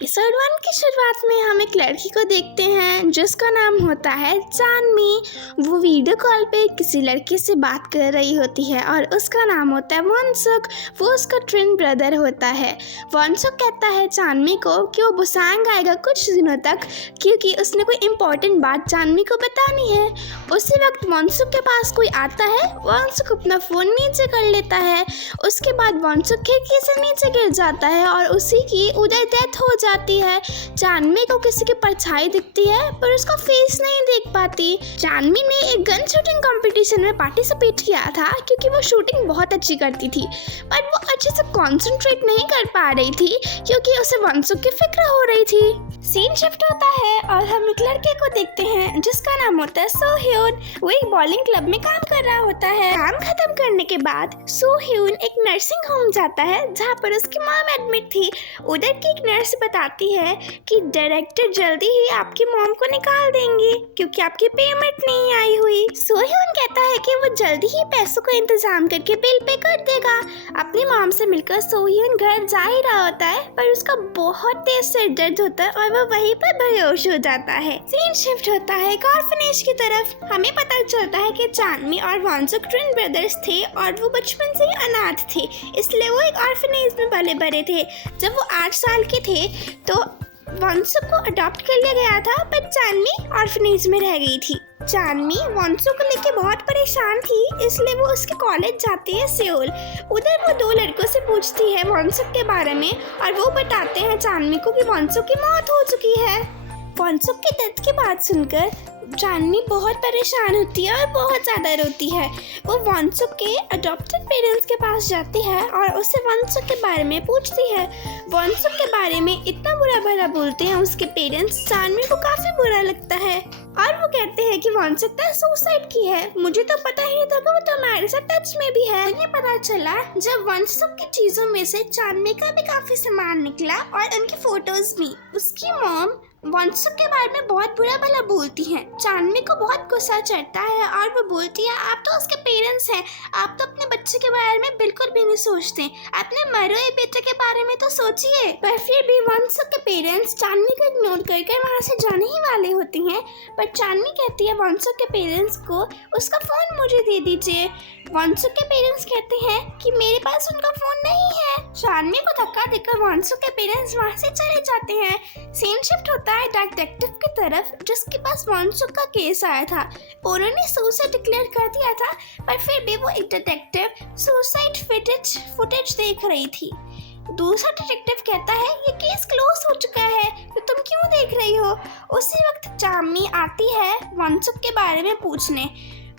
Episode 1 की शुरुआत में हम एक लड़की को देखते हैं जिसका नाम होता है चांदनी। वो वीडियो कॉल पे किसी लड़के से बात कर रही होती है और उसका नाम होता है वॉन्सुक। वो उसका ट्विन ब्रदर होता है। वॉन्सुक कहता है चांदनी को कि वो बुसांग आएगा कुछ दिनों तक क्योंकि उसने कोई इम्पोर्टेंट बात चांदनी को बतानी है। उसी वक्त वॉन्सुक के पास कोई आता है। वॉन्सुक अपना फ़ोन नीचे कर लेता है। उसके बाद वॉन्सुक खिड़की से नीचे गिर जाता है और उसी की उधर डेथ हो जाती है। चांदनी को किसी की परछाई दिखती है पर उसका फेस नहीं देख पाती। चांदनी ने एक गन शूटिंग कंपटीशन में पार्टिसिपेट किया था क्योंकि वो शूटिंग बहुत अच्छी करती थी, बट वो अच्छे से कंसंट्रेट नहीं कर पा रही थी क्योंकि उसे वॉन्सुक की फिक्र हो रही थी। सीन शिफ्ट होता है और हम एक लड़के को देखते हैं जिसका नाम होता है सो ह्यून। वो एक बॉलिंग क्लब में काम कर रहा होता है। काम खत्म करने के बाद सो ह्यून एक नर्सिंग होम जाता है जहाँ पर उसकी मॉम एडमिट थी। उधर की एक नर्स बताती है कि डायरेक्टर जल्दी ही आपकी मॉम को निकाल देंगे क्योंकि आपकी पेमेंट नहीं आई हुई। सो ह्यून कहता है कि वो जल्दी ही पैसों का इंतजाम करके बिल पे कर देगा। अपनी मॉम से मिलकर सो ह्यून घर जा ही रहा होता है पर उसका बहुत तेज सिर दर्द होता है और वो वहीं पर बेहोश हो जाता है। सीन शिफ्ट होता है एक ऑर्फनेज की तरफ। हमें पता चलता है कि चांदनी और वॉन्सुक ट्विन ब्रदर्स थे और वो बचपन से ही अनाथ थे, इसलिए वो एक ऑर्फनेज में पले बड़े थे। जब वो 8 साल के थे तो वॉन्सुक को अडॉप्ट कर लिया गया था पर चांदनी ऑर्फनेज में रह गई थी। चांदनी वॉन्सुक को लेके बहुत परेशान थी, इसलिए वो उसके कॉलेज जाती है सियोल। उधर वो 2 लड़कों से पूछती है वॉन्सुक के बारे में और वो बताते हैं चांदनी को कि वॉन्सुक की मौत हो चुकी है। वॉन्सुक की डेथ की बात सुनकर चांदनी बहुत परेशान होती है और बहुत ज़्यादा रोती है। वो वॉन्सुक के अडॉप्टेड पेरेंट्स के पास जाती है और उससे वॉन्सुक के बारे में पूछती है। वॉन्सुक के बारे में इतना बुरा भला बोलते हैं उसके पेरेंट्स, चांदनी को काफ़ी बुरा लगता है और वो कहते हैं कि वॉन्सुक ने सुसाइड की है। मुझे तो पता ही नहीं था वो तो हमारे साथ टच में भी है। मुझे पता चला जब वॉन्सुक की चीज़ों में से चांदनी का भी काफ़ी सामान निकला और उनकी फोटोज भी। उसकी मॉम वॉन्सुक के बारे में बहुत बुरा भला बोलती हैं। चांदनी को बहुत गुस्सा चढ़ता है और वो बोलती है आप तो उसके पेरेंट्स हैं, आप तो अपने बच्चे के बारे में बिल्कुल भी नहीं सोचते, अपने मरे हुए बेटे के बारे में तो सोचिए। पर फिर भी वॉन्सुक के पेरेंट्स चांदनी को इग्नोर करके वहाँ से जाने ही वाले होती हैं। पर चांदनी कहती है वॉन्सुक के पेरेंट्स को उसका फ़ोन मुझे दे दीजिए। वॉन्सुक के पेरेंट्स कहते हैं कि मेरे पास उनका फ़ोन नहीं है। चांदनी को धक्का देकर वॉन्सुक के पेरेंट्स वहाँ से चले जाते हैं। सीन शिफ्ट होता है डिटेक्टिव की तरफ जिसके पास वॉन्सुक का केस आया था। उन्होंने सुसाइड डिक्लेयर कर दिया था पर फिर भी वो एक डिटेक्टिव सुसाइड फुटेज देख रही थी। दूसरा डिटेक्टिव कहता है ये केस क्लोज हो चुका है तो तुम क्यों देख रही हो। उसी वक्त चांदनी आती है वॉन्सुक के बारे में पूछने।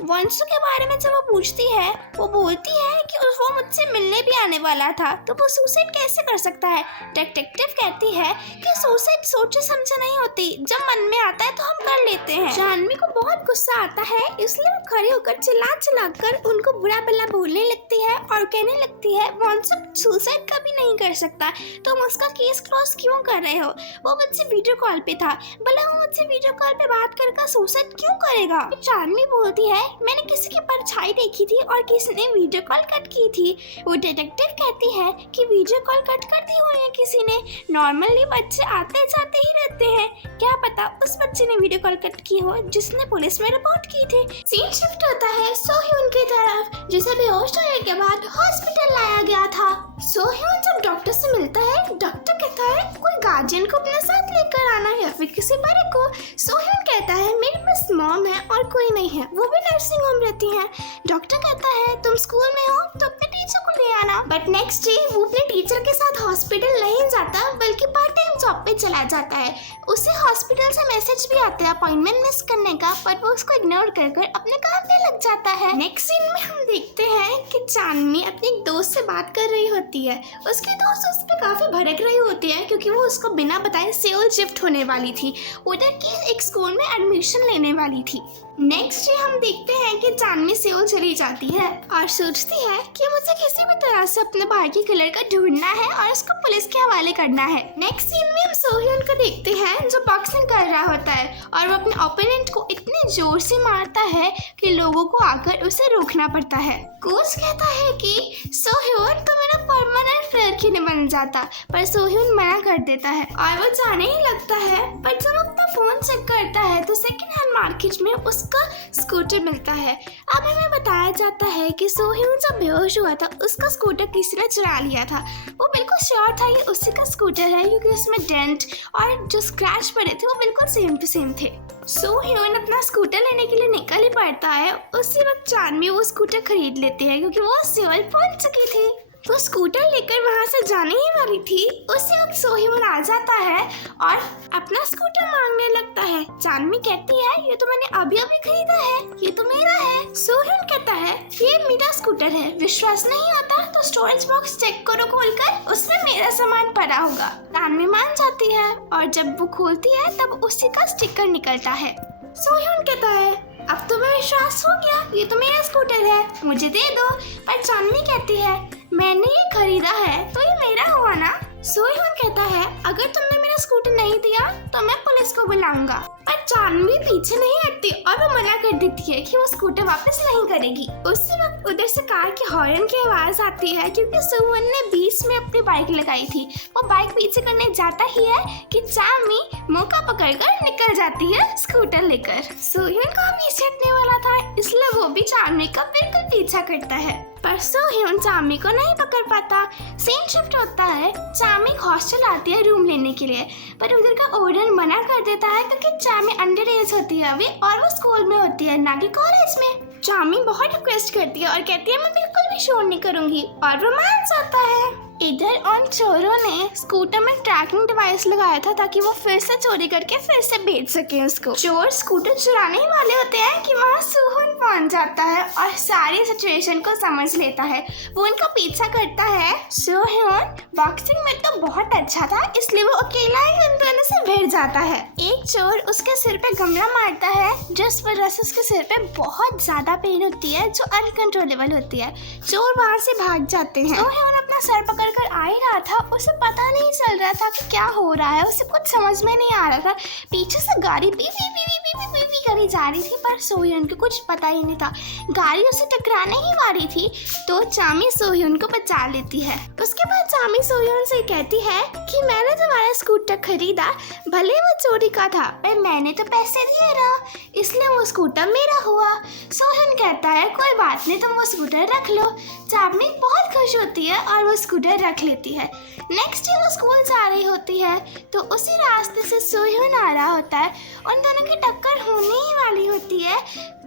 वॉन्सुक के बारे में जब वो पूछती है वो बोलती है कि वो मुझसे मिलने भी आने वाला था तो वो सुसाइड कैसे कर सकता है। डिटेक्टिव कहती है कि सुसाइड सोचे समझे नहीं होती, जब मन में आता है तो हम कर लेते हैं। चांदनी को बहुत गुस्सा आता है इसलिए वो खड़े होकर चिल्ला कर उनको बुरा भला बोलने लगती है और कहने लगती है वॉन्सुक सुसाइड कभी नहीं कर सकता, तुम उसका केस क्लोज क्यों कर रहे हो। वो मुझसे वीडियो कॉल पे था, भला वो मुझसे वीडियो कॉल पे बात कर सुसाइड क्यों करेगा। चांदनी बोलती है मैंने किसी की परछाई देखी थी और किसी ने वीडियो कॉल कट की थी। वो डिटेक्टिव कहती है कि वीडियो कॉल कट कर दी हुई है किसी ने, नॉर्मली बच्चे आते जाते ही रहते हैं, क्या पता उस बच्चे ने वीडियो कॉल कट की हो जिसने पुलिस में रिपोर्ट की थी। सीन शिफ्ट होता है सो ह्यून की तरफ जिसे बेहोश होने के बाद हॉस्पिटल लाया गया था। सो ह्यून जब डॉक्टर से मिलता है डॉक्टर कहता है कोई गार्जियन को अपने साथ लेकर आना या फिर किसी बड़े को। सो ह्यून कहता है मेरे पास मॉम है और कोई नहीं है, वो भी नर्सिंग होम रहती हैं। डॉक्टर कहता है तुम स्कूल में हो तो अपने टीचर को ले आना। बट नेक्स्ट डे वो अपने टीचर के साथ हॉस्पिटल नहीं जाता बल्कि पार्ट टाइम जॉब पे चला जाता है। उसे हॉस्पिटल से मैसेज भी आता है अपॉइंटमेंट मिस करने का, पर वो उसको इग्नोर कर अपने काम में लग जाता है। नेक्स्ट सीन में हम देखते हैं कि चांदनी अपने एक दोस्त से बात कर रही होती है। उसकी दोस्त उस पर काफी भड़क रही होती है क्योंकि वो उसको बिना बताए सियोल शिफ्ट होने वाली थी, उधर की एक स्कूल में एडमिशन लेने वाली थी। नेक्स्ट डे हम देखते हैं कि चांदनी सियोल चली जाती है और सोचती है कि मुझे किसी भी तरह से अपने भाई के किलर का ढूंढना है और उसको पुलिस के हवाले करना है। नेक्स्ट सीन में हम सो ह्यून को देखते हैं जो बॉक्सिंग कर रहा होता है और वो अपने ओपोनेंट को इतने जोर से मारता है कि लोगों को आकर उसे रोकना पड़ता है। कोच कहता है कि सोह्योन तो मेरा परमानेंट प्लेयर क्यों नहीं बन जाता, पर सोह्योन मना कर देता है और वो जाने ही लगता है। पर जब अपना फोन चेक करता है तो सेकेंड हैंड मार्केट में उसका स्कूटर मिलता है। अब हमें बताया जाता है कि सोह्योन जब बेहोश हुआ था उसका स्कूटर किसी ने चुरा लिया था। वो बिल्कुल श्योर था ये उसी का स्कूटर है क्योंकि उसमें डेंट और जो स्क्रैच पड़े थे वो बिल्कुल सेम टू सेम थे। सोह्योन अपना स्कूटर लेने के लिए निकल ही पड़ता है। उसी वक्त चांदमी वो स्कूटर खरीद लेती है क्योंकि वो सेल पहुंच चुकी थी। वो स्कूटर लेकर वहां से जाने ही वाली थी, उसी वक्त सोह्योन आ जाता है और अपना स्कूटर मांगने लगता है। चांदमी कहती है ये तो मैंने अभी अभी खरीदा है, ये तो मेरा है। सोह्योन कहता है ये मेरा स्कूटर है, विश्वास नहीं आता तो स्टोरेज बॉक्स चेक करो खोलकर, उसमें मेरा सामान पड़ा होगा। चांदमी मान जाती है और जब वो खोलती है तब उसी का स्टिकर निकलता है। सोह्योन कहता है अब तो मैं विश्वास हो गया, ये तो मेरा स्कूटर है, मुझे दे दो। पर चांदनी कहती है मैंने ये खरीदा है तो ये मेरा हुआ ना। सोह्योन कहता है अगर तुमने मेरा स्कूटर नहीं दिया तो मैं पुलिस को बुलाऊंगा। पर चांदनी पीछे नहीं हटती और वो मना कर देती है कि वो स्कूटर वापस नहीं करेगी। उसी वक्त उधर से कार के हॉर्न की आवाज आती है क्योंकि सोह्योन ने बीच में अपनी बाइक लगाई थी। वो बाइक पीछे करने जाता ही है कि चांदनी मौका पकड़कर निकल जाती है स्कूटर लेकर। सोह्योन को पीछे हटने वाला था इसलिए वो भी चांदनी का बिल्कुल पीछा करता है, पर सोह्योन चांदनी को नहीं पकड़ पाता। सीन शिफ्ट होता है, चांदनी हॉस्टल आती है रूम लेने के लिए, पर उधर का ओनर मना कर देता है क्योंकि चांदनी अंडर एज होती है अभी और वो स्कूल में होती है ना कि कॉलेज में। चांदनी बहुत रिक्वेस्ट करती है और कहती है मैं बिल्कुल भी शोर नहीं करूंगी और वो मान जाता है। इधर उन चोरों ने स्कूटर में ट्रैकिंग डिवाइस लगाया था ताकि वो फिर से चोरी करके फिर से बेच सके उसको। चोर स्कूटर चुराने ही वाले होते हैं कि वहाँ सोह्योन पहुंच जाता है और सारी सिचुएशन को समझ लेता है। वो उनका पीछा करता है। सोह्योन बॉक्सिंग में तो बहुत अच्छा था इसलिए वो अकेला ही उन दोनों से भिड़ जाता है। एक चोर उसके सिर पे गमला मारता है जिस वजह से उसके सिर पे बहुत ज्यादा पेन होती है जो अनकंट्रोलेबल होती है। चोर वहाँ से भाग जाते हैं। सोह्योन अपना सर पकड़ कर आ ही रहा था, उसे पता नहीं चल रहा था कि क्या हो रहा है, उसे कुछ समझ में नहीं आ रहा था। पीछे से गाड़ी P P P P P P P करी जा रही थी पर सोह्योन को कुछ पता ही नहीं था। गाड़ी उसे टकराने ही वाली थी तो चांदनी सोह्योन को बचा लेती है। उसके बाद चांदनी सोह्योन से कहती है कि मैंने तुम्हारा स्कूटर खरीदा, भले वो चोरी का था पर मैंने तो पैसे दिए ना, इसलिए वो स्कूटर मेरा हुआ। सोह्योन कहता है कोई बात नहीं, तुम वो स्कूटर रख लो। चांदनी बहुत खुश होती है और वो स्कूटर रख लेती है। नेक्स्ट डे वो स्कूल जा रही होती है तो उसी रास्ते से सोह्योन आ रहा होता है। उन दोनों की टक्कर होने ही वाली होती है।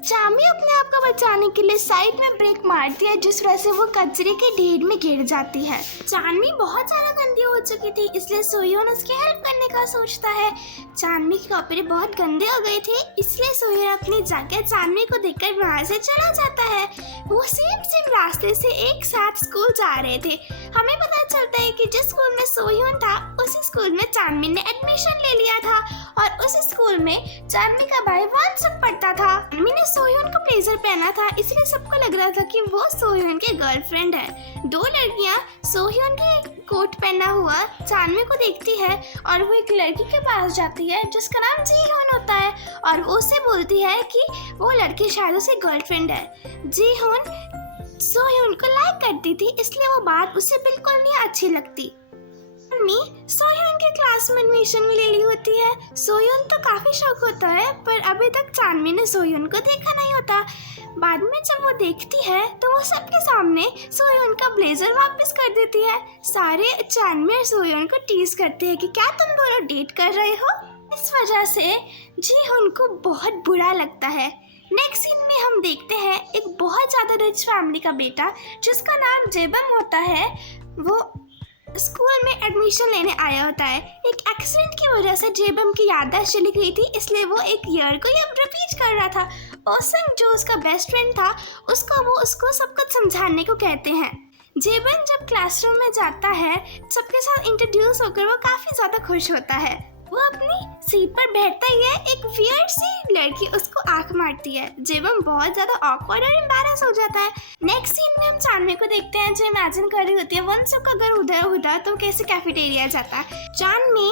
चांदनी अपने आप को बचाने के लिए साइड में ब्रेक मारती है जिस वजह से वो कचरे के ढेर में गिर जाती है। चांदनी बहुत ज़्यादा गंदी हो चुकी थी इसलिए सोह्योन उसकी हेल्प करने का सोचता है। चांदनी के कपड़े बहुत गंदे हो गए थे इसलिए सोह्योन अपनी जगह चांदनी को देखकर वहाँ से चला जाता है। वो सेम रास्ते से एक साथ स्कूल जा रहे थे। हमें पता चलता है कि जिस स्कूल में सोह्योन था उसी स्कूल में चांदनी ने एडमिशन ले लिया था और उस स्कूल में चांदनी का भाई वंशक पढ़ता था। चांदनी ने सोह्योन का ब्लेजर पहना था इसलिए सबको लग रहा था कि वो सोह्योन की गर्लफ्रेंड है। दो लड़कियां सोह्योन के कोट पहना हुआ चांदनी को देखती है और वो एक लड़की के पास जाती है जिसका नाम जीहोन होता है और वो उसे बोलती है कि वो लड़की शायद उसकी गर्लफ्रेंड है। जीहोन सोह्योन को लाइक करती थी इसलिए वो बात उसे बिल्कुल नहीं अच्छी लगती। सोह्योन के क्लास में एडमिशन ले ली होती है। सोह्योन तो काफी शौक होता है पर अभी तक चांदनी ने सोह्योन को देखा नहीं होता। बाद में जब वो देखती है तो वो सबके सामने सोह्योन का ब्लेजर वापस कर देती है। सारे चांदनी और सोह्योन को टीज करते हैं कि क्या तुम दोनों डेट कर रहे हो। इस वजह से जीहोन को बहुत बुरा लगता है। नेक्स्ट सीन में हम देखते हैं एक बहुत ज्यादा रिच फैमिली का बेटा जिसका नाम जेबम होता है। वो स्कूल में एडमिशन लेने आया होता है। एक एक्सीडेंट की वजह से जेबम की याददाश्त चली गई थी इसलिए वो एक ईयर को ये रिपीट कर रहा था। ओसंग जो उसका बेस्ट फ्रेंड था उसको सब कुछ समझाने को कहते हैं। जेबम जब क्लासरूम में जाता है सबके साथ इंट्रोड्यूस होकर वो काफी ज्यादा खुश होता है। वो अपनी सीट पर बैठता ही है, एक वियर्ड सी लड़की उसको आंख मारती है। जेबम बहुत ज्यादा ऑकवर्ड और एम्बैरस हो जाता है। नेक्स्ट सीन में हम चांदनी को देखते हैं जो इमेजिन कर रही होती है वंशक अगर उधर होता तो कैसे कैफेटेरिया जाता है। चांदनी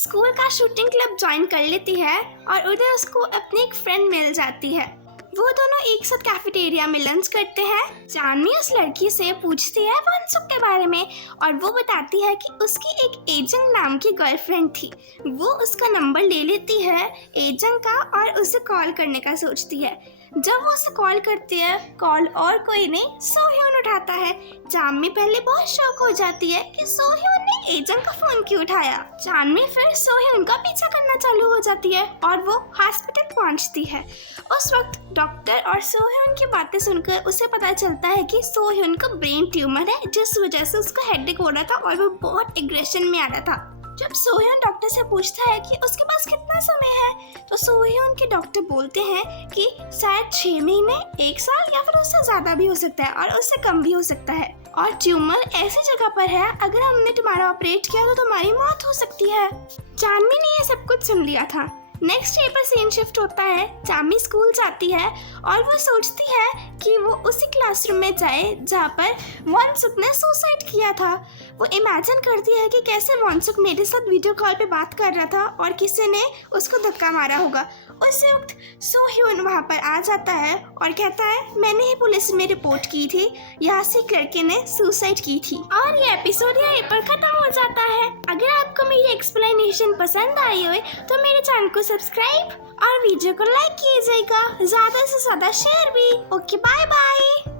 स्कूल का शूटिंग क्लब ज्वाइन कर लेती है और उधर उसको अपनी एक फ्रेंड मिल जाती है। वो दोनों एक साथ कैफेटेरिया में लंच करते हैं। चांदनी उस लड़की से पूछती है वनसुक के बारे में और वो बताती है कि उसकी एक एजंग नाम की गर्लफ्रेंड थी। वो उसका नंबर ले लेती है एजंग का और उसे कॉल करने का सोचती है। जब वो उसे कॉल करती है, कॉल और कोई नहीं सोह्योन उठाता है। चांदनी पहले बहुत शौक हो जाती है कि सोह्योन ने एजंग का फोन क्यों उठाया। चांदनी फिर सोह्योन का पीछा करना चालू हो जाती है और वो हॉस्पिटल पहुंचती है। उस वक्त डॉक्टर और सोह्योन की बातें सुनकर उसे पता चलता है कि सोह्योन को ब्रेन ट्यूमर है, जिस वजह से उसका हेडेक हो रहा था और वो बहुत एग्रेशन में आ रहा था। जब सोह्योन डॉक्टर से पूछता है कि उसके पास कितना समय है, तो सोह्योन के डॉक्टर बोलते हैं कि शायद 6 महीने, 1 साल या फिर उससे ज्यादा भी हो सकता है और उससे कम भी हो सकता है। और ट्यूमर ऐसी जगह पर है, अगर हमने तुम्हारा ऑपरेट किया तो तुम्हारी मौत हो सकती है। चांदनी ने ये सब कुछ सुन लिया था। नेक्स्ट डे पर सीन शिफ्ट होता है। चांदनी स्कूल जाती है और वो सोचती है कि वो उसी क्लासरूम में जाए जहाँ पर वनसुक ने सुसाइड किया था। वो इमेजिन करती है कि कैसे वनसुक मेरे साथ वीडियो कॉल पे बात कर रहा था और किसी ने उसको धक्का मारा होगा। उसी वक्त सोह्योन वहाँ पर आ जाता है और कहता है मैंने ही पुलिस में रिपोर्ट की थी, यहाँ से एक लड़के ने सुसाइड की थी। और ये एपिसोड यहीं पर खत्म हो जाता है। अगर आपको मेरी एक्सप्लेनेशन पसंद आई हो तो मेरे चैनल को सब्सक्राइब और वीडियो को लाइक कीजिएगा, ज़्यादा से ज़्यादा शेयर भी। Okay, bye bye.